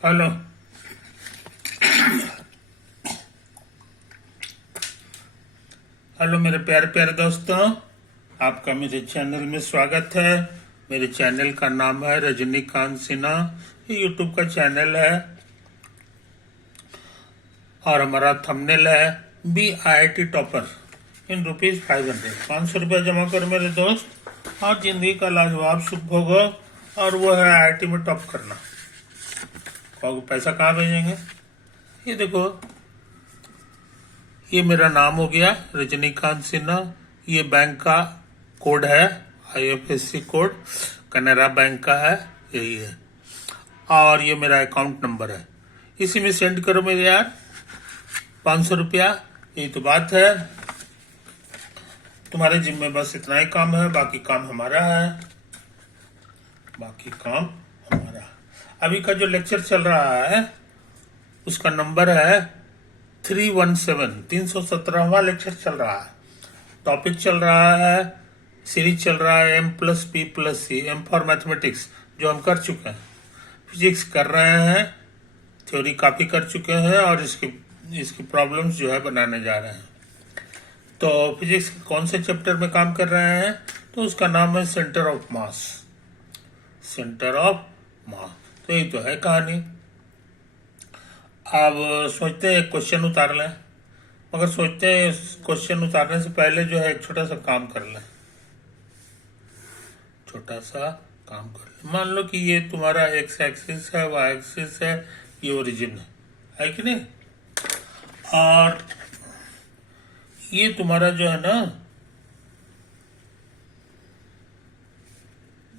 Hello. Hello मेरे प्यारे प्यारे दोस्तों, आपका मेरे चैनल में स्वागत है। मेरे चैनल का नाम है रजनीकांत सिन्हा। ये यूट्यूब का चैनल है और हमारा थंबनेल है BIT टॉपर इन ₹500। 500 रुपया जमा कर मेरे दोस्त और जिंदगी का लाजवाब सुख भोगो। और वो है IIT में टॉप करना। और पैसा कहाँ भेजेंगे? ये देखो, ये मेरा नाम हो गया रजनीकांत सिन्हा। ये बैंक का कोड है, IFSC कोड कनारा बैंक का है, यही है। और ये मेरा अकाउंट नंबर है, इसी में सेंड करो मेरे यार 500 रुपया। यही तो बात है। तुम्हारे जिम में बस इतना ही काम है, बाकी काम हमारा है। बाकी काम हमारा। अभी का जो लेक्चर चल रहा है उसका नंबर है 317, 317वां लेक्चर चल रहा है। टॉपिक चल रहा है, सीरीज चल रहा है M+P+C, M फॉर मैथमेटिक्स, जो हम कर चुके हैं। फिजिक्स कर रहे हैं, थ्योरी काफी कर चुके हैं और इसकी प्रॉब्लम्स जो है बनाने जा रहे हैं। तो फिजिक्स के कौन से चैप्टर में काम कर रहे हैं? तो उसका नाम है centre of mass. Centre of mass, तो यही तो है कहानी। अब सोचते हैं क्वेश्चन उतार लें, मगर सोचते हैं क्वेश्चन उतारने से पहले जो है एक छोटा सा काम कर लें। छोटा सा काम कर लें। मान लो कि ये तुम्हारा एक्स एक्सिस है, वाई एक्सिस है, ये ओरिजिन है कि नहीं? और ये तुम्हारा जो है ना,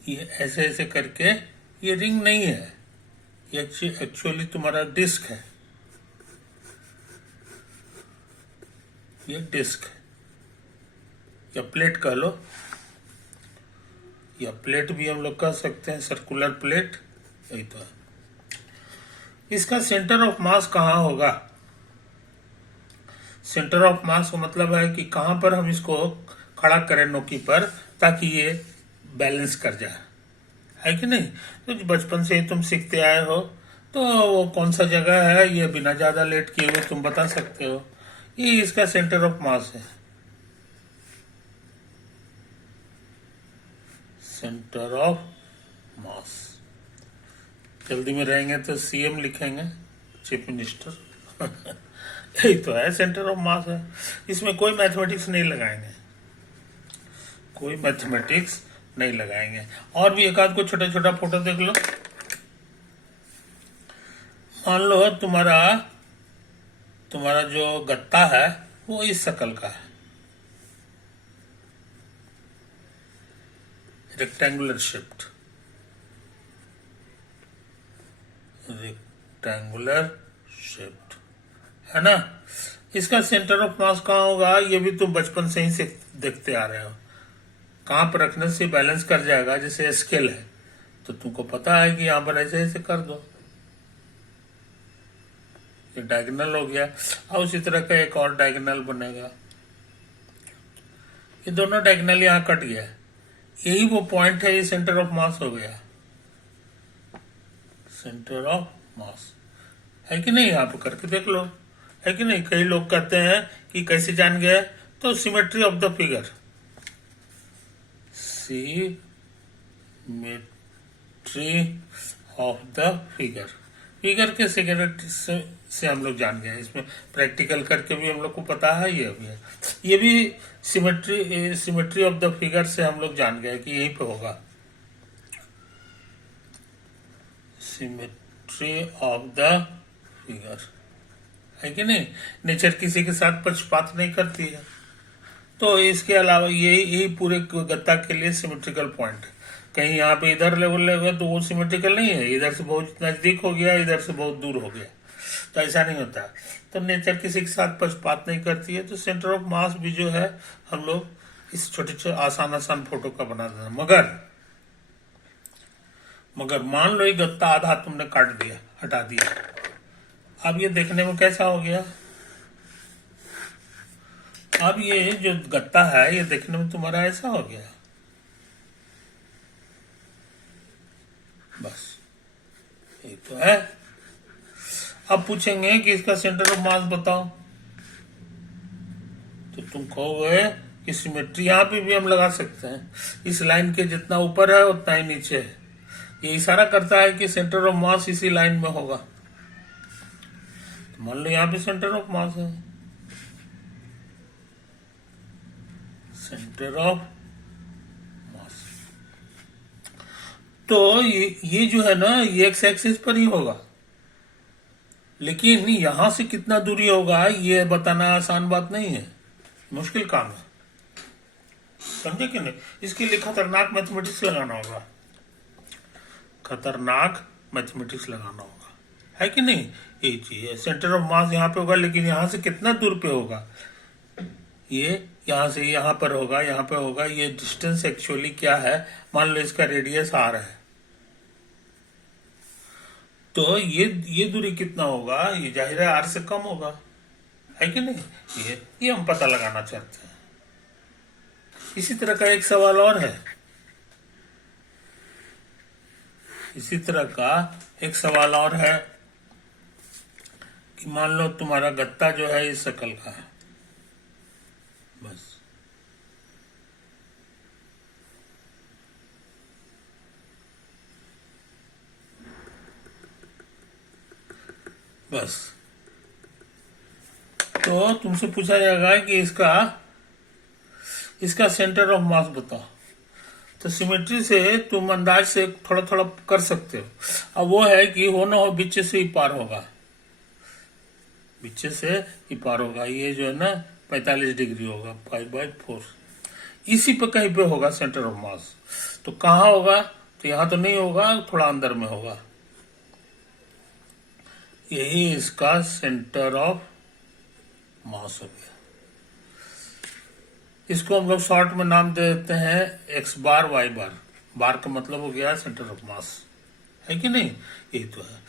ये ऐसे ऐसे करके ये रिंग नहीं है, ये एक्चुअली तुम्हारा डिस्क है। ये डिस्क है या प्लेट कह लो, या प्लेट भी हम लोग कह सकते हैं, सर्कुलर प्लेट, यही तो है। इसका सेंटर ऑफ मास कहाँ होगा? सेंटर ऑफ मास का मतलब है कि कहां पर हम इसको खड़ा करें नोकी पर, ताकि ये बैलेंस कर जाए, है कि नहीं? तो बचपन से ही तुम सीखते आए हो, तो वो कौन सा जगह है ये बिना ज्यादा लेट किए हुए तुम बता सकते हो। ये इसका सेंटर ऑफ मास है। Centre of mass. जल्दी में रहेंगे तो CM लिखेंगे, चीफ मिनिस्टर। यही तो है, सेंटर ऑफ मास है। इसमें कोई मैथमेटिक्स नहीं लगाएंगे, कोई मैथमेटिक्स नहीं लगाएंगे। और भी एक आध को छोटा छोटा फोटो देख लो। मान लो तुम्हारा जो गत्ता है वो इस शक्ल का है, रेक्टेंगुलर शेप्ड, रेक्टेंगुलर शेप्ड, है ना? इसका सेंटर ऑफ मास कहाँ होगा? ये भी तुम बचपन से ही देखते आ रहे हो। कहाँ पर रखने से बैलेंस कर जाएगा? जैसे स्केल है तो तुमको पता है कि यहाँ पर ऐसे ऐसे कर दो, ये डायगोनल हो गया। और उसी तरह का एक और डायगोनल बनेगा। ये दोनों डायगोनल यहाँ कट गया, यही वो पॉइंट है, ये सेंटर ऑफ मास हो गया। सेंटर ऑफ मास है कि नहीं? आप करके देख लो, है कि नहीं? कई लोग कहते हैं कि कैसे जान गए, तो symmetry of the figure, symmetry of the figure, figure के सिमेट्री से हम लोग जान गए। इसमें प्रैक्टिकल करके भी हम लोग को पता है, ये भी है। ये भी सिमेट्री ऑफ द फिगर से हम लोग जान गए कि यहीं पे होगा। सिमेट्री ऑफ द फिगर, है कि नहीं? नेचर किसी के साथ पक्षपात नहीं करती है। तो इसके अलावा यही पूरे गत्ता के लिए सिमेट्रिकल पॉइंट। कहीं यहाँ पे इधर लेवल लेगा तो वो सिमेट्रिकल नहीं है, इधर से बहुत नजदीक हो गया, इधर से बहुत दूर हो गया, तो ऐसा नहीं होता। तो नेचर किसी के साथ पक्षपात नहीं करती है। तो सेंटर ऑफ मास भी जो है हम लोग इस छोटे छोटे आसान आसान फोटो का बना देना। मगर मान लो ये गत्ता आधा तुमने काट दिया, हटा दिया, अब ये देखने में कैसा हो गया? अब ये जो गत्ता है ये देखने में तुम्हारा ऐसा हो गया। बस ये तो है। अब पूछेंगे कि इसका सेंटर ऑफ मास बताओ, तो तुम कहोगे कि सिमेट्री यहां पे भी हम लगा सकते हैं, इस लाइन के जितना ऊपर है उतना ही नीचे है। ये इशारा करता है कि सेंटर ऑफ मास इसी लाइन में होगा। तो मान लो यहां पे सेंटर ऑफ मास है, सेंटर ऑफ मास। तो ये जो है ना, ये एक्स एक्सिस पर ही होगा, लेकिन यहां से कितना दूरी होगा ये बताना आसान बात नहीं है, मुश्किल काम है। समझे कि नहीं? इसके लिए खतरनाक मैथमेटिक्स लगाना होगा, खतरनाक मैथमेटिक्स लगाना होगा, है कि नहीं? ये चीज है, सेंटर ऑफ मास यहाँ पे होगा, लेकिन यहाँ से कितना दूर पे होगा, ये यहाँ से यहाँ पर होगा, यहाँ पे होगा। ये डिस्टेंस एक्चुअली क्या है, मान लो इसका रेडियस आर है, तो ये दूरी कितना होगा, ये जाहिर है आर से कम होगा, है कि नहीं? ये हम पता लगाना चाहते हैं। इसी तरह का एक सवाल और है, इसी तरह का एक सवाल और है कि मान लो तुम्हारा गत्ता जो है इस शक्ल का है, बस तो तुमसे पूछा जाएगा कि इसका सेंटर ऑफ मास बताओ। तो सिमेट्री से तुम अंदाज से थोड़ा थोड़ा कर सकते हो। अब वो है कि हो ना हो बीच से ही पार होगा, बीच से ही पार होगा। ये जो है ना 45 डिग्री होगा, 5/4 इसी पे कहीं पे होगा सेंटर ऑफ मास। तो कहाँ होगा, तो यहाँ तो नहीं होगा, थोड़ा अंदर में होगा। यही इसका सेंटर ऑफ मास हो गया। इसको हम लोग शॉर्ट में नाम दे देते हैं एक्स बार वाई बार। बार का मतलब हो गया सेंटर ऑफ मास, है कि नहीं? यही तो है।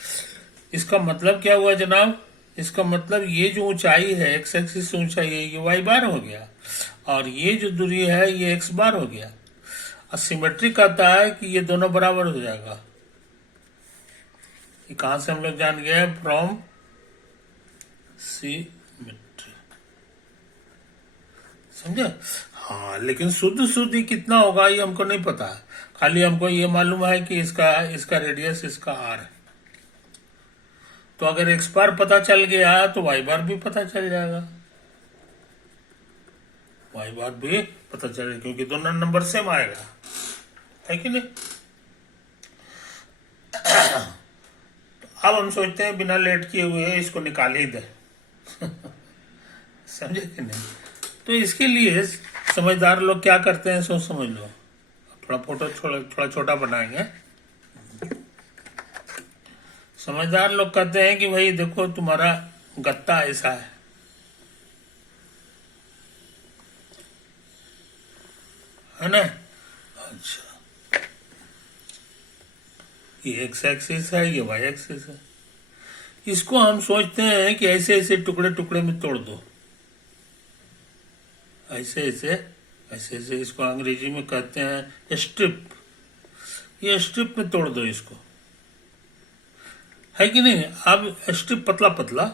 इसका मतलब क्या हुआ जनाब? इसका मतलब ये जो ऊंचाई है एक्स एक्सिस से ऊंचाई है, ये वाई बार हो गया, और ये जो दूरी है ये एक्स बार हो गया। और सिमेट्री कहता है कि ये दोनों बराबर हो जाएगा। ये कहां से हम लोग जान गए? From symmetry. समझे? हाँ, लेकिन शुद्ध कितना होगा ये हमको नहीं पता है। खाली हमको ये मालूम है कि इसका रेडियस इसका आर है। तो अगर एक्स बार पता चल गया तो वाई बार भी पता चल जाएगा, वाई बार भी पता चलेगा, क्योंकि दोनों नंबर सेम आएगा, है कि नहीं? अब हम सोचते हैं बिना लेट किए हुए इसको निकाल ही दे। समझे कि नहीं? तो इसके लिए समझदार लोग क्या करते हैं, सोच समझ लो। थोड़ा फोटो थोड़ा छोटा बनाएंगे। समझदार लोग कहते हैं कि भाई देखो तुम्हारा गत्ता ऐसा है ना? अच्छा, ये एक्स एक्सिस है, ये वाई एक्सिस है। इसको हम सोचते हैं कि ऐसे ऐसे टुकड़े टुकड़े में तोड़ दो, ऐसे ऐसे ऐसे ऐसे। इसको अंग्रेजी में कहते हैं स्ट्रिप। ये स्ट्रिप में तोड़ दो इसको, है कि नहीं? अब स्ट्रिप पतला पतला,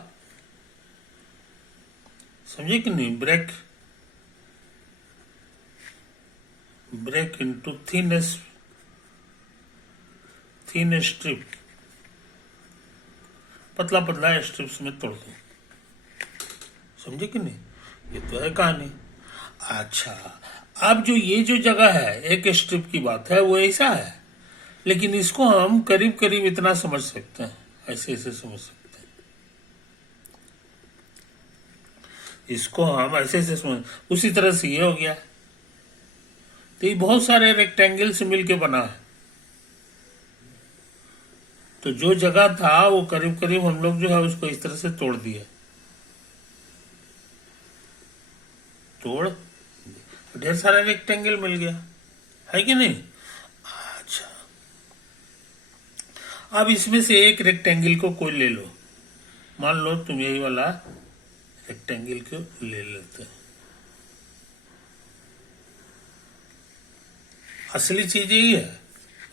समझे कि नहीं? ब्रेक इनटू थिन स्ट्रिप, पतला पतला स्ट्रिप्स में तोड़ दो। समझे कि नहीं? ये तो है कहानी। अच्छा, अब जो ये जो जगह है एक स्ट्रिप की बात है वो ऐसा है, लेकिन इसको हम करीब करीब इतना समझ सकते हैं, ऐसे ऐसे समझ सकते हैं। इसको हम ऐसे ऐसे समझ, उसी तरह से ये हो गया। तो ये बहुत सारे रेक्टेंगल से मिलके बना है। तो जो जगह था वो करीब करीब हम लोग जो है उसको इस तरह से तोड़ दिए, तोड़ ढेर सारा रेक्टेंगल मिल गया, है कि नहीं? अच्छा, अब इसमें से एक रेक्टेंगल को कोई ले लो। मान लो तुम यही वाला रेक्टेंगल को ले लेते हैं। असली चीज यही है,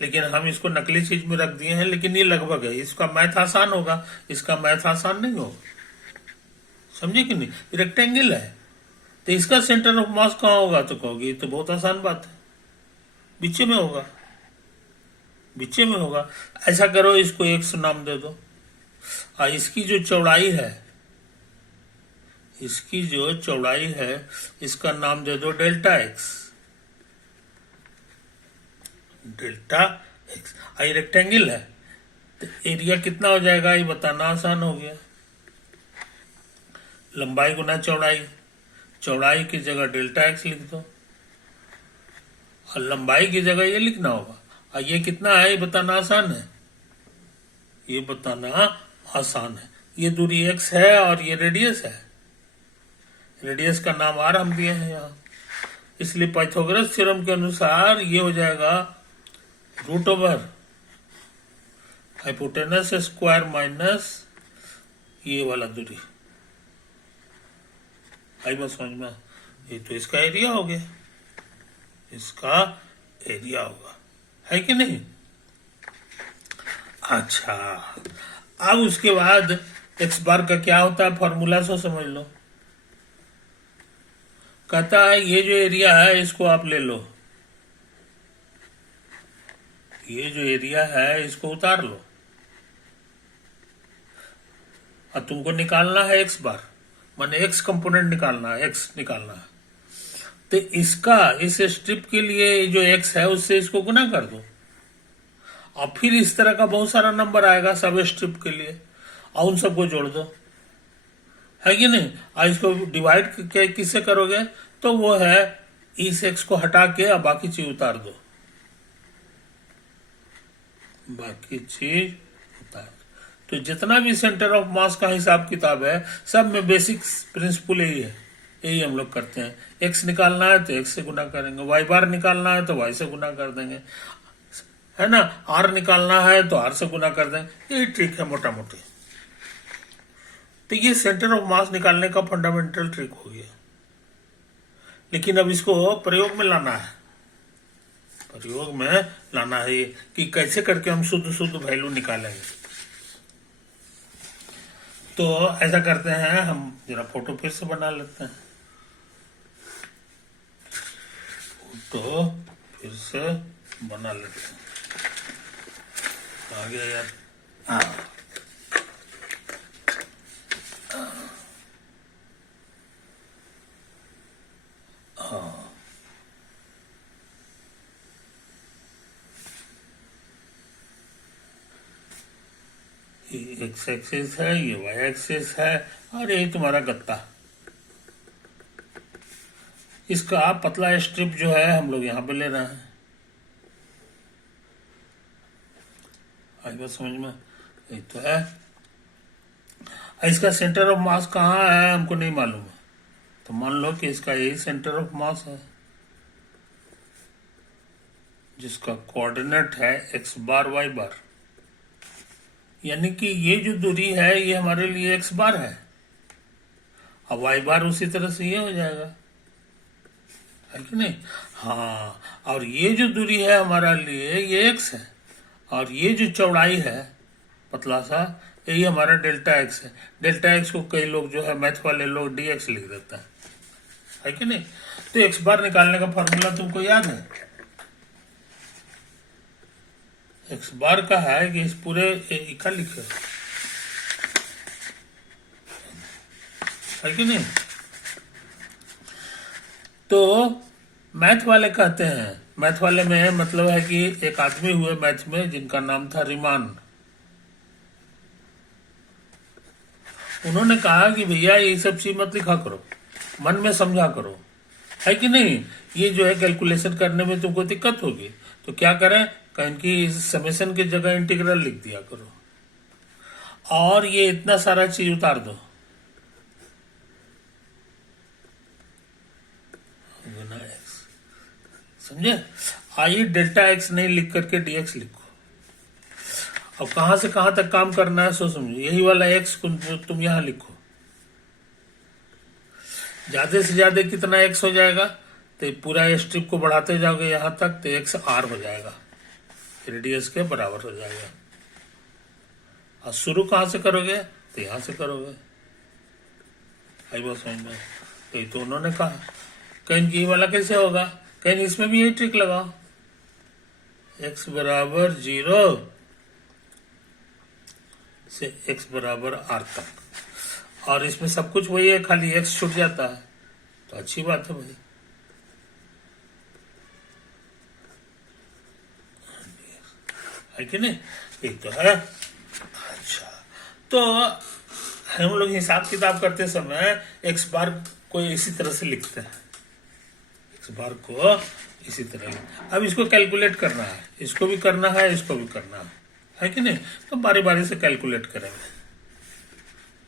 लेकिन हम इसको नकली चीज में रख दिए हैं, लेकिन ये लगभग है। इसका मैथ आसान होगा, इसका मैथ आसान नहीं होगा, समझे कि नहीं? रेक्टेंगल है तो इसका सेंटर ऑफ मास कहाँ होगा, तो कहोगे ये तो बहुत आसान बात है, बीचे में होगा, बीचे में होगा। ऐसा करो, इसको एक्स नाम दे दो, और इसकी जो चौड़ाई है, इसकी जो चौड़ाई है इसका नाम दे दो डेल्टा एक्स, डेल्टा एक्स। ये रेक्टेंगल है तो एरिया कितना हो जाएगा ये बताना आसान हो गया। लंबाई गुना चौड़ाई, चौड़ाई की जगह डेल्टा एक्स लिख दो, और लंबाई की जगह ये लिखना होगा। और ये कितना है ये बताना आसान है, ये बताना आसान है। ये दूरी एक्स है और ये रेडियस है, रेडियस का नाम आर हम दिए हैं यहाँ, इसलिए पाइथागोरस थ्योरम के अनुसार ये हो जाएगा root over hypotenuse square minus ये वाला दूरी। आई बात समझ में? ये तो इसका एरिया हो गया, इसका एरिया होगा, है कि नहीं? अच्छा, अब उसके बाद एक्स बार का क्या होता है फॉर्मूला सो समझ लो। कहता है ये जो एरिया है इसको आप ले लो, ये जो एरिया है इसको उतार लो, और तुमको निकालना है एक्स बार, माने एक्स कंपोनेंट निकालना है, एक्स निकालना है। तो इसका इस स्ट्रिप के लिए जो एक्स है उससे इसको गुना कर दो, और फिर इस तरह का बहुत सारा नंबर आएगा सब स्ट्रिप के लिए, और उन सबको जोड़ दो, है कि नहीं? और इसको डिवाइड किससे करोगे, तो वो है इस एक्स को हटा के और बाकी चीज उतार दो, बाकी चीज उतार। तो जितना भी सेंटर ऑफ मास का हिसाब किताब है सब में बेसिक प्रिंसिपल यही है, यही हम लोग करते हैं। एक्स निकालना है तो एक्स से गुना करेंगे, वाई बार निकालना है तो वाई से गुना कर देंगे, है ना? आर निकालना है तो आर से गुना कर देंगे, यही ट्रिक है मोटा मोटी। तो ये सेंटर ऑफ मास निकालने का फंडामेंटल ट्रिक हो गया, लेकिन अब इसको प्रयोग में लाना है, प्रयोग में लाना है ये कि कैसे करके हम शुद्ध शुद्ध वैल्यू निकालेंगे। तो ऐसा करते हैं, हम जरा फोटो फिर से बना लेते हैं, फोटो फिर से बना लेते हैं। आ गया यार, हाँ ये एक्स एक्सिस है, ये वाई एक्सिस है, और यही तुम्हारा गत्ता। इसका पतला स्ट्रिप जो है हम लोग यहाँ पे ले रहे हैं, आई बात समझ में? यही तो है। इसका सेंटर ऑफ मास कहाँ है हमको नहीं मालूम है, तो मान लो कि इसका यही सेंटर ऑफ मास है, जिसका कोऑर्डिनेट है एक्स बार वाई बार, यानी कि ये जो दूरी है ये हमारे लिए एक्स बार है, और वाई बार उसी तरह से ये हो जाएगा, है कि नहीं? हाँ, और ये जो दूरी है हमारा लिए ये एक्स है, और ये जो चौड़ाई है पतला सा यही हमारा डेल्टा एक्स है। डेल्टा एक्स को कई लोग जो है मैथ वाले लोग डी एक्स लिख देते हैं, है कि नहीं? तो एक्स बार निकालने का फॉर्मूला तुमको याद है, एक्स बार का है कि इस पूरे का लिखे, है कि नहीं? तो मैथ वाले कहते हैं, मैथ वाले में मतलब है कि एक आदमी हुए मैथ में जिनका नाम था रिमान, उन्होंने कहा कि भैया ये सब चीज मत लिखा करो, मन में समझा करो, है कि नहीं? ये जो है कैलकुलेशन करने में तुमको दिक्कत होगी, तो क्या करें, कहीं की समेशन की जगह इंटीग्रल लिख दिया करो, और ये इतना सारा चीज उतार दो, समझे? आइए डेल्टा एक्स नहीं लिख करके डीएक्स लिखो। अब कहां से कहां तक काम करना है सो समझो, यही वाला एक्स को तुम यहां लिखो, ज्यादा से ज्यादा कितना एक्स हो जाएगा, तो पूरा स्ट्रिप को बढ़ाते जाओगे यहां तक तो एक्स आर हो जाएगा, रेडियस के बराबर हो जाएगा। और शुरू कहाँ से करोगे, तो यहाँ से करोगे। आई बात समझ में? तो ये तो उन्होंने कहा। कहीं ये वाला कैसे होगा, कहीं इसमें भी यही ट्रिक लगाओ, x बराबर 0 से x बराबर r तक, और इसमें सब कुछ वही है, खाली x छूट जाता है, तो अच्छी बात है भाई। है कि नहीं, एक तो है। अच्छा, तो हम लोग हिसाब किताब करते समय एक्स बार को इसी तरह से लिखते हैं, एक्स बार को इसी तरह। अब इसको कैलकुलेट करना है, इसको भी करना है, इसको भी करना है कि नहीं? तो बारी बारी से कैलकुलेट करेंगे,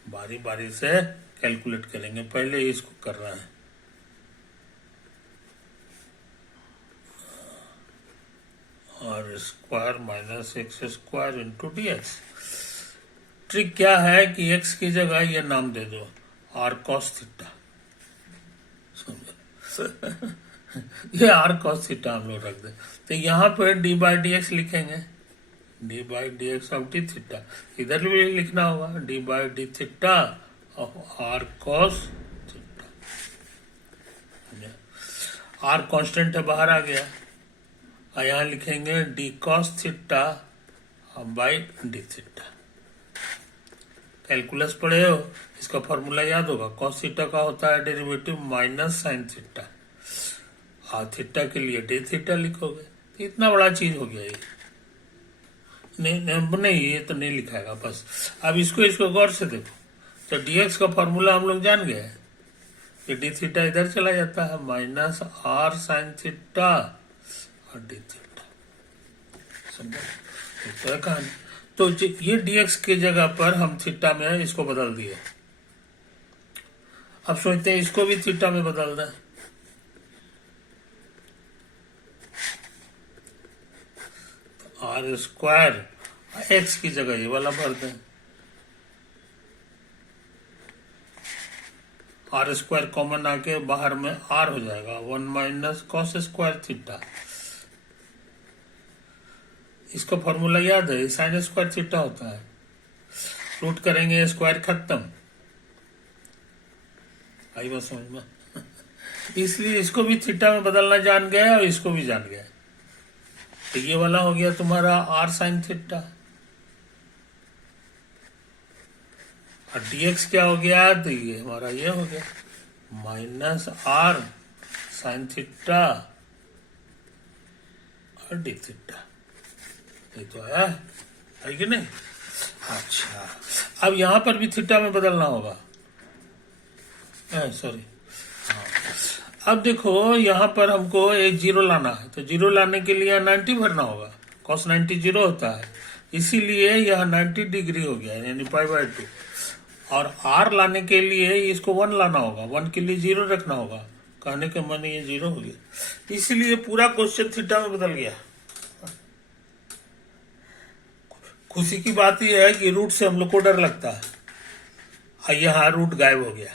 बारी बारी से कैलकुलेट करेंगे। पहले इसको करना है, और square minus x square into D x. Trick क्या है कि एक्स की जगह ये नाम दे दो, आर कॉस थीटा। ये आर कॉस थीटा हम लोग रख दे, तो यहाँ पर डी बाई डी एक्स लिखेंगे, d by d x of d theta. इधर भी लिखना होगा d by d theta of r cos theta. R constant है, बाहर आ गया, और यहाँ लिखेंगे d cos theta by d theta. Calculus पढ़े हो, इसका फॉर्मूला याद होगा, कॉस थीटा का होता है डेरिवेटिव माइनस साइन थीटा, और थीटा के लिए डी थीटा लिखोगे। तो इतना बड़ा चीज हो गया ये। नहीं ये तो नहीं लिखाएगा बस। अब इसको गौर से देखो, तो डीएक्स का फॉर्मूला हम लोग जान गए, ये डी थीटा इधर चला जाता है, माइनस आर साइन थीटा और डी थीटा। समझो तो कहानी। तो ये dx की जगह पर हम थीटा में इसको बदल दिए। अब सोचते हैं इसको भी थीटा में बदल दें, तो आर स्क्वायर एक्स की जगह ये वाला भर दें, आर स्क्वायर कॉमन आके बाहर में आर हो जाएगा, 1 माइनस कॉस स्क्वायर थीटा। इसका फॉर्मूला याद है, साइन स्क्वायर थीटा होता है, रूट करेंगे स्क्वायर खत्म। आई बात समझ में? इसलिए इसको भी थीटा में बदलना जान गए और इसको भी जान गए। तो ये वाला हो गया तुम्हारा आर साइन थीटा, और dx क्या हो गया, तो ये हमारा ये हो गया माइनस आर साइन थीटा और डी थीटा। ये तो है कि नहीं? अच्छा, अब यहां पर भी थीटा में बदलना होगा, सॉरी। अब देखो यहां पर हमको एक जीरो लाना है, तो जीरो लाने के लिए 90 भरना होगा, cos 90 जीरो होता है, इसीलिए यह 90 डिग्री हो गया, यानी पाई बाय 2। और r लाने के लिए इसको 1 लाना होगा, 1 के लिए जीरो रखना होगा, कहने के मन ये जीरो हो गया, इसीलिए पूरा क्वेश्चन थीटा में बदल गया। खुशी की बात यह है कि रूट से हम लोग को डर लगता है, और यहाँ रूट गायब हो गया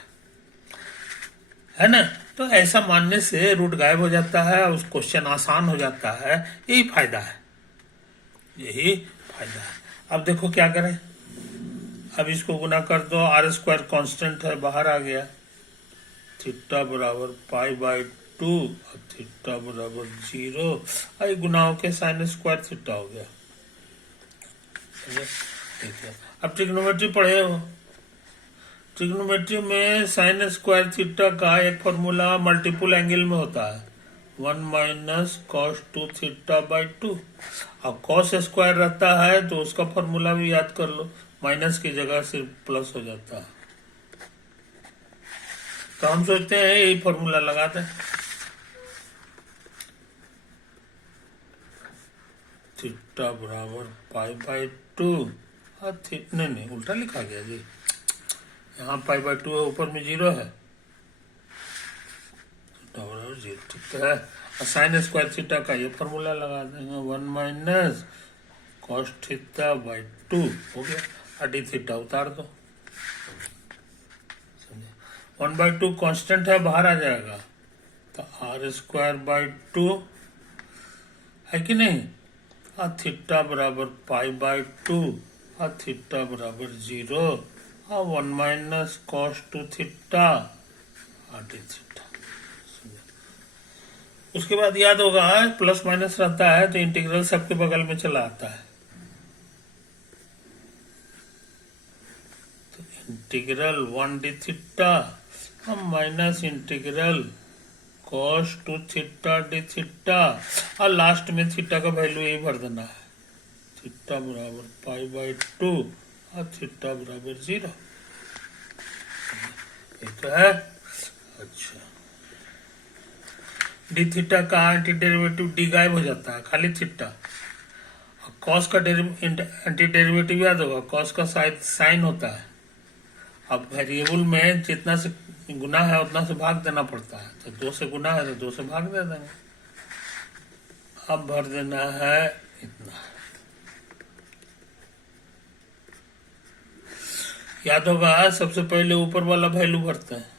है ना। तो ऐसा मानने से रूट गायब हो जाता है, उस क्वेश्चन आसान हो जाता है, यही फायदा है, यही फायदा है। अब देखो क्या करें, अब इसको गुना कर दो, आर स्क्वायर कॉन्स्टेंट है, बाहर आ गया, थीटा बराबर पाई बाय 2 और थीटा बराबर 0, और गुना होके साइन स्क्वायर थीटा हो गया। ठीक है, अब ट्रिग्नोमेट्री पढ़े हो, ट्रिग्नोमेट्री में साइन स्क्वायर थीटा का एक फॉर्मूला मल्टीपल एंगल में होता है, 1 माइनस कॉस 2 थीटा बाई 2। अब कॉस स्क्वायर रहता है तो उसका फॉर्मूला भी याद कर लो, माइनस की जगह सिर्फ प्लस हो जाता है। तो हम सोचते हैं यही फॉर्मूला लगाते हैं, थीटा बराबर पाई बाय 2 और नहीं उल्टा लिखा गया जी, यहाँ पाई बाय 2 है, ऊपर में 0 है, थीटा बराबर 0, ठीक है। और साइन स्क्वायर थीटा का ये फॉर्मूला लगा देंगे, 1 माइनस कॉस थीटा बाई 2 हो गया, और डी थीटा उतार दो, 1/2 कांस्टेंट है, बाहर आ जाएगा, तो आर स्क्वायर बाई 2 है कि नहीं, और थीटा बराबर π/2 और थीटा बराबर 0 और 1 माइनस कॉस 2 थीटा और d थीटा। उसके बाद याद होगा प्लस माइनस रहता है तो इंटीग्रल सबके बगल में चला आता है, तो integral 1d theta minus integral cos 2 theta d theta और लास्ट में थीटा का वैल्यू यही भर देना है, थीटा बराबर π/2 और थीटा बराबर 0। ये तो है। अच्छा, डी थीटा का एंटी डेरिवेटिव डी गायब हो जाता है, खाली थीटा। कॉस का एंटी डेरिवेटिव याद होगा, कॉस का साइन होता है। अब वेरिएबल में जितना से गुना है उतना से भाग देना पड़ता है, तो 2 से गुना है तो 2 से भाग दे देंगे। अब भर देना है इतना, याद होगा सबसे पहले ऊपर वाला वैल्यू भरते हैं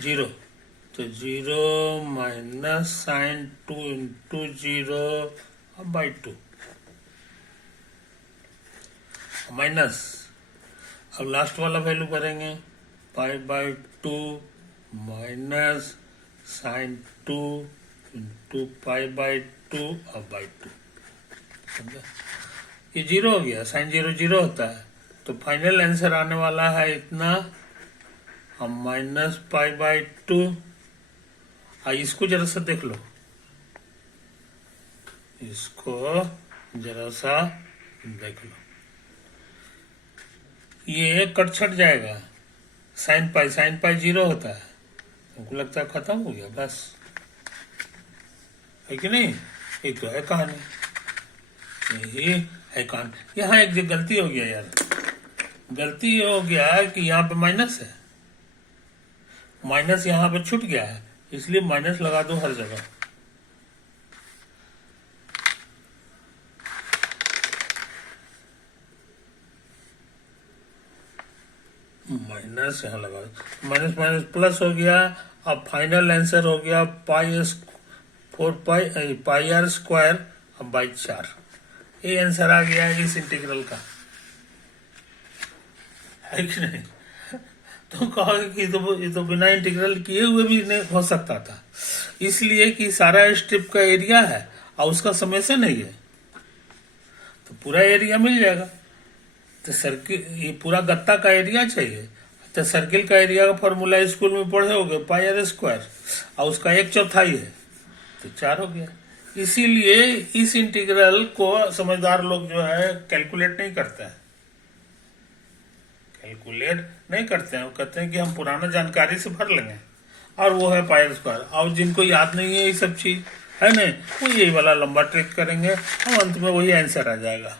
0, तो 0 माइनस साइन 2 इंटू 0/2 माइनस, अब लास्ट वाला वैल्यू भरेंगे π/2 माइनस साइन 2 इंटू π/2/2। समझा? ये 0 हो गया, साइन 0 0 होता है, तो फाइनल आंसर आने वाला है इतना, हम माइनस π/2। इसको जरा सा देख लो, इसको जरा सा देख लो, ये कट छट जाएगा, साइन पाई 0 होता है, हमको लगता है खत्म हो गया बस, है कि नहीं? एक तो है कहानी, यही है कहानी। यहाँ एक गलती हो गया यार, गलती ये हो गया कि यहाँ पे माइनस है, माइनस यहाँ पे छूट गया है, इसलिए माइनस लगा दो हर जगह। माइनस यहाँ लगा दो, माइनस माइनस प्लस हो गया। अब फाइनल आंसर हो गया πr² अब बाई 4। ये आंसर आ गया इस इंटीग्रल का, है कि नहीं? तो कहोगे कि ये तो बिना इंटीग्रल किए हुए भी नहीं हो सकता था, इसलिए कि सारा स्ट्रिप का एरिया है और उसका समेशन है ये, तो पूरा एरिया मिल जाएगा। तो सर्किल, ये पूरा गत्ता का एरिया चाहिए, तो सर्किल का एरिया का फॉर्मूला स्कूल में पढ़े होगे πr² और उसका 1/4 है, तो 4 हो गया। इसीलिए इस इंटीग्रल को समझदार लोग जो है कैलकुलेट नहीं करते हैं, वो कहते हैं कि हम पुराना जानकारी से भर लेंगे, और वो है πr²। और जिनको याद नहीं है ये सब चीज है नहीं, वो यही वाला लंबा ट्रिक करेंगे और अंत में वही आंसर आ जाएगा।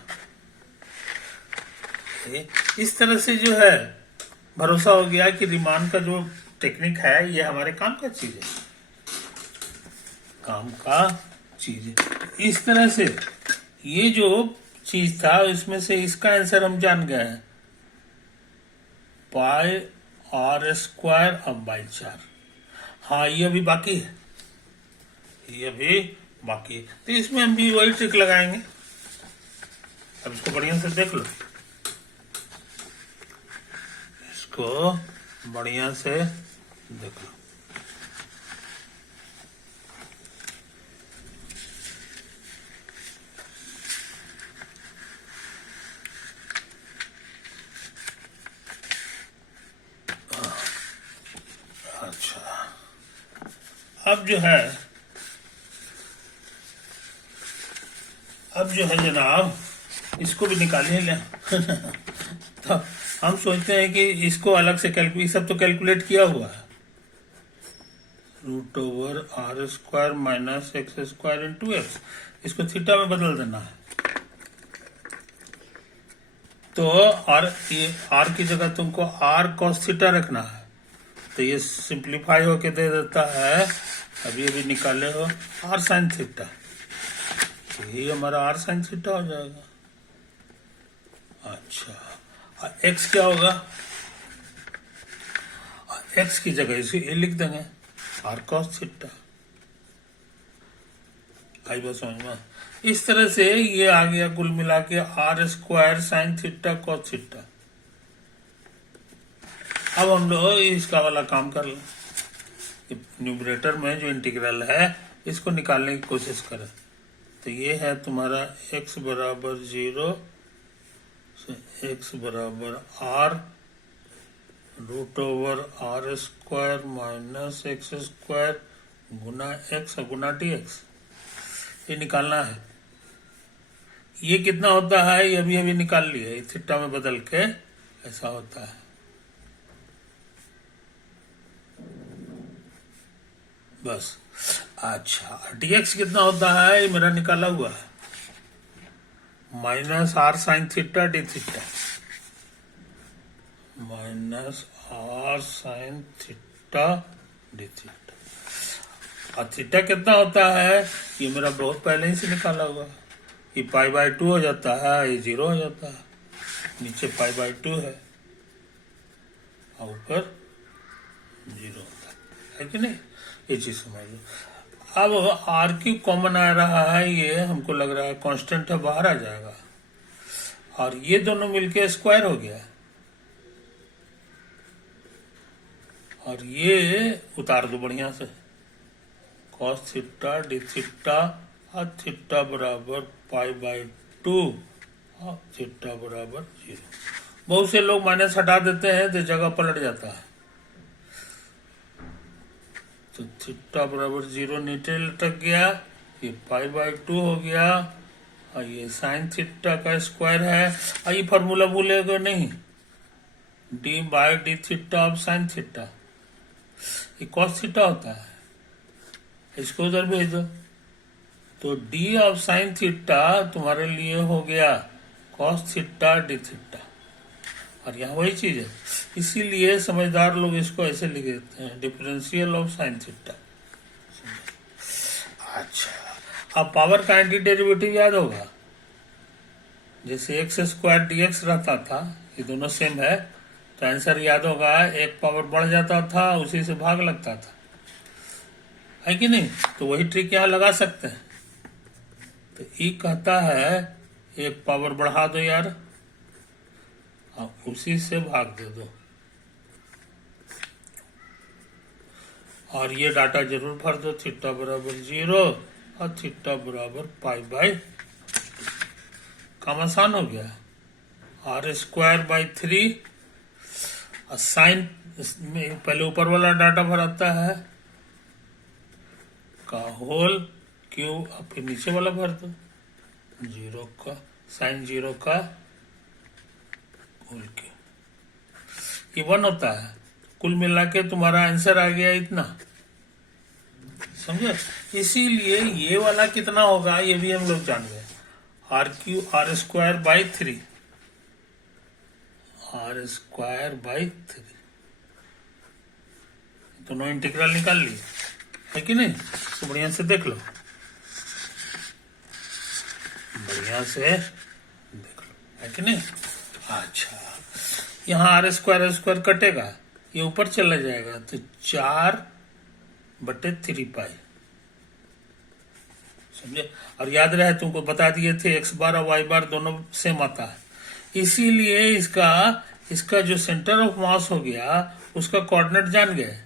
इस तरह से जो है भरोसा हो गया कि रीमान का जो टेक्निक है ये हमारे काम का चीज है, काम का चीज है। इस तरह से ये जो चीज था इसमें से इसका आंसर हम जान गए हैं, πr² अब बाई 4। हाँ, ये अभी बाकी है, तो इसमें हम भी वही ट्रिक लगाएंगे। अब इसको बढ़िया से देख लो, इसको बढ़िया से देख लो। अच्छा, अब जो है जनाब, इसको भी निकालिए ले। तो हम सोचते हैं कि इसको अलग से कैलकुलेट, सब तो कैलकुलेट किया हुआ है, √r² minus x² into x, इसको थीटा में बदल देना है। तो r की जगह तुमको r cos थीटा रखना है, तो ये सिंप्लीफाई होके दे देता है, अभी अभी निकाले हो r sin थीटा, तो यही हमारा r sin थीटा हो जाएगा। अच्छा, x क्या होगा? x की जगह इसे ये लिख देंगे r cos थीटा। आई बात समझ में? इस तरह से ये आ गया कुल मिला के r square sine theta cos theta. अब हम लोग इसका वाला काम कर लें, न्यूमरेटर में जो इंटीग्रल है इसको निकालने की कोशिश करें। तो ये है तुम्हारा x बराबर 0 से x बराबर r root over r square minus x square गुना x गुना dx, ये निकालना है। ये कितना होता है ये अभी अभी निकाल लिया, ये थीटा में बदल के ऐसा होता है। बस अच्छा, dx कितना होता है ये मेरा निकाला हुआ है, minus r sine theta d theta, minus r sine theta d theta. और थीटा कितना होता है ये मेरा बहुत पहले ही से निकाला हुआ है। ये पाई बाय 2 हो जाता है, ये 0 हो जाता है, नीचे पाई बाय 2 है और ऊपर 0 होता है कि नहीं? ये चीज समझ लो। अब आर क्यूब कॉमन आ रहा है, ये हमको लग रहा है कांस्टेंट है, बाहर आ जाएगा और ये दोनों मिलके स्क्वायर हो गया और ये उतार दो बढ़िया से, कॉस थीटा डी थीटा और थीटा बराबर पाई बाय 2 और थीटा बराबर 0। बहुत से लोग माइनस हटा देते हैं तो जगह पलट जाता है। तो थीटा बराबर 0 नीचे लटक गया, ये पाई बाय 2 हो गया और ये साइन थीटा का स्क्वायर है। और ये फार्मूला भूलेगा नहीं, d by d theta of sine theta, ये कॉस थीटा होता है, इसको उधर भेज दो। तो डी ऑफ साइन थीटा तुम्हारे लिए हो गया कॉस थीटा डी थीटा, और यहाँ वही चीज है, इसीलिए समझदार लोग इसको ऐसे लिख देते हैं, डिफरेंशियल ऑफ साइन थीटा। अच्छा, अब पावर का एंटी डेरिवेटिव याद होगा, जैसे एक्स स्क्वायर डीएक्स रहता था, ये दोनों सेम है, तो आंसर याद होगा, एक पावर बढ़ जाता था उसी से भाग लगता था, है कि नहीं? तो वही ट्रिक यहाँ लगा सकते हैं। तो ई कहता है एक पावर बढ़ा दो यार, उसी से भाग दे दो, और ये डाटा जरूर भर दो, थीटा बराबर 0 और थीटा बराबर पाई बाय, काम आसान हो गया। आर स्क्वायर बाय 3 और साइन में पहले ऊपर वाला डाटा भराता है का होल क्यूब, अब फिर नीचे वाला भर दो 0 का साइन 0 का होल क्यूब, ये 1 होता है। कुल मिला के तुम्हारा आंसर आ गया इतना, समझे? इसीलिए ये वाला कितना होगा ये भी हम लोग जान गए, r square by 3, r square by 3, दोनों इंटीग्रल निकाल लिए, है कि नहीं? तो बढ़िया से देख लो, बढ़िया से देख लो, है कि नहीं? अच्छा, यहाँ आर स्क्वायर कटेगा, ये ऊपर चला जाएगा, तो 4/3 पाई, समझे? और याद रहे तुमको बता दिए थे एक्स बार और वाई बार दोनों सेम आता है, इसीलिए इसका जो सेंटर ऑफ मास हो गया उसका कोऑर्डिनेट जान गए,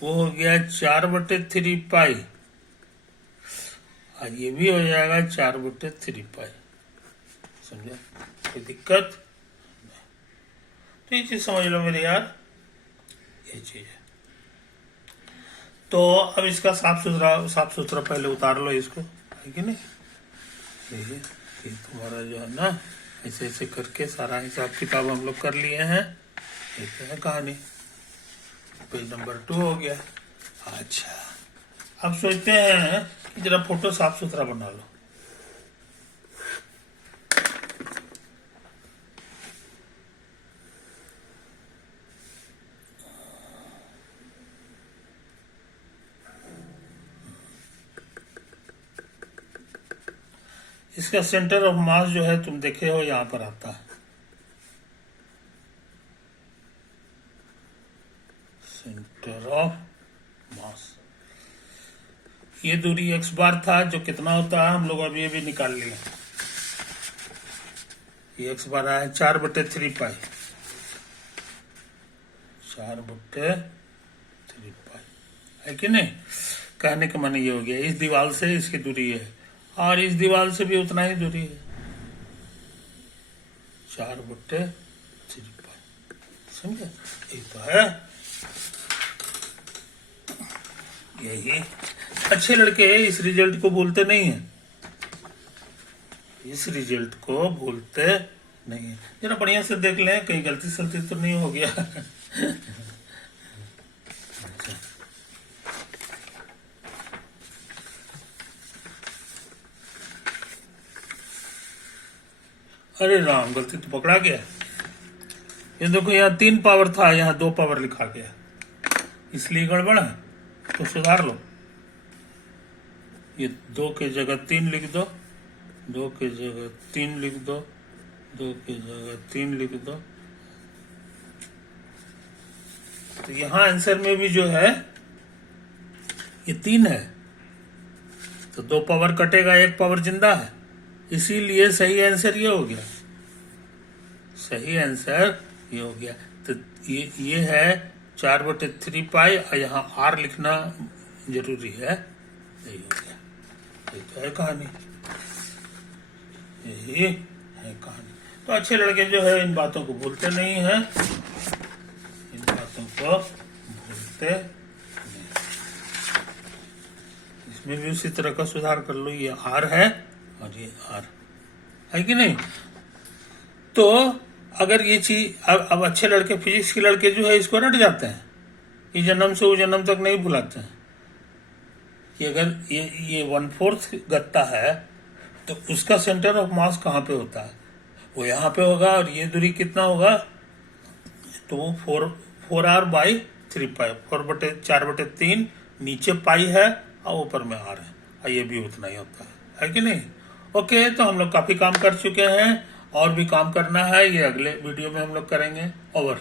वो हो गया 4/3 पाई, और ये भी हो जाएगा 4/3 पाई, समझे? कोई दिक्कत? तो ये चीज समझ लो मेरे यार, ये चीज है। तो अब इसका साफ सुथरा पहले उतार लो इसको, है कि नहीं? ये तुम्हारा जो है ना, ऐसे ऐसे करके सारा हिसाब किताब हम लोग कर लिए हैं, ये है कहानी। पेज नंबर 2 हो गया। अच्छा, अब सोचते हैं कि जरा फोटो साफ सुथरा बना लो। इसका सेंटर ऑफ मास जो है तुम देखे हो यहां पर आता है, सेंटर ऑफ मास ये दूरी x बार था, जो कितना होता है हम लोग अभी अभी निकाल लिए। ये x बार आया 4/3 पाई, 4/3 पाई, है कि नहीं। कहने का मन ये हो गया, इस दीवार से इसकी दूरी है और इस दीवार से भी उतना ही दूरी है, 4/3 पाई। समझे, ये तो है। यही अच्छे लड़के इस रिजल्ट को भूलते नहीं है, इस रिजल्ट को भूलते नहीं है। जरा बढ़िया से देख लें, कहीं गलती सलती तो नहीं हो गया। अरे राम, गलती तो पकड़ा गया। ये देखो, यहाँ 3 पावर था, यहाँ 2 पावर लिखा गया, इसलिए गड़बड़ है, तो सुधार लो। ये 2 के जगह 3 लिख दो, 2 के जगह 3 लिख दो, 2 के जगह 3 लिख दो। तो यहां आंसर में भी जो है ये 3 है, तो 2 पावर कटेगा, 1 पावर जिंदा है, इसीलिए सही आंसर ये हो गया, सही आंसर ये हो गया। तो ये है 4/3 पाई, और यहाँ r लिखना जरूरी है, यही हो गया। ये तो है कहानी, यही है कहानी। तो अच्छे लड़के जो है इन बातों को भूलते नहीं है, इन बातों को भूलते नहीं। इसमें भी उसी तरह का सुधार कर लो, ये r है और ये r है कि नहीं। तो अगर ये चीज अब अच्छे लड़के, फिजिक्स के लड़के जो है इसको रट जाते हैं, ये जन्म से वो जन्म तक नहीं भुलाते हैं कि अगर ये 1/4 गत्ता है तो उसका सेंटर ऑफ मास कहाँ पे होता है, वो यहाँ पे होगा, और ये दूरी कितना होगा, तो वो 4r/3 पाई, 4/3 नीचे पाई है और ऊपर में r है, और ये भी उतना ही होता है कि नहीं। ओके, तो हम लोग काफी काम कर चुके हैं, और भी काम करना है, ये अगले वीडियो में हम लोग करेंगे। ओवर।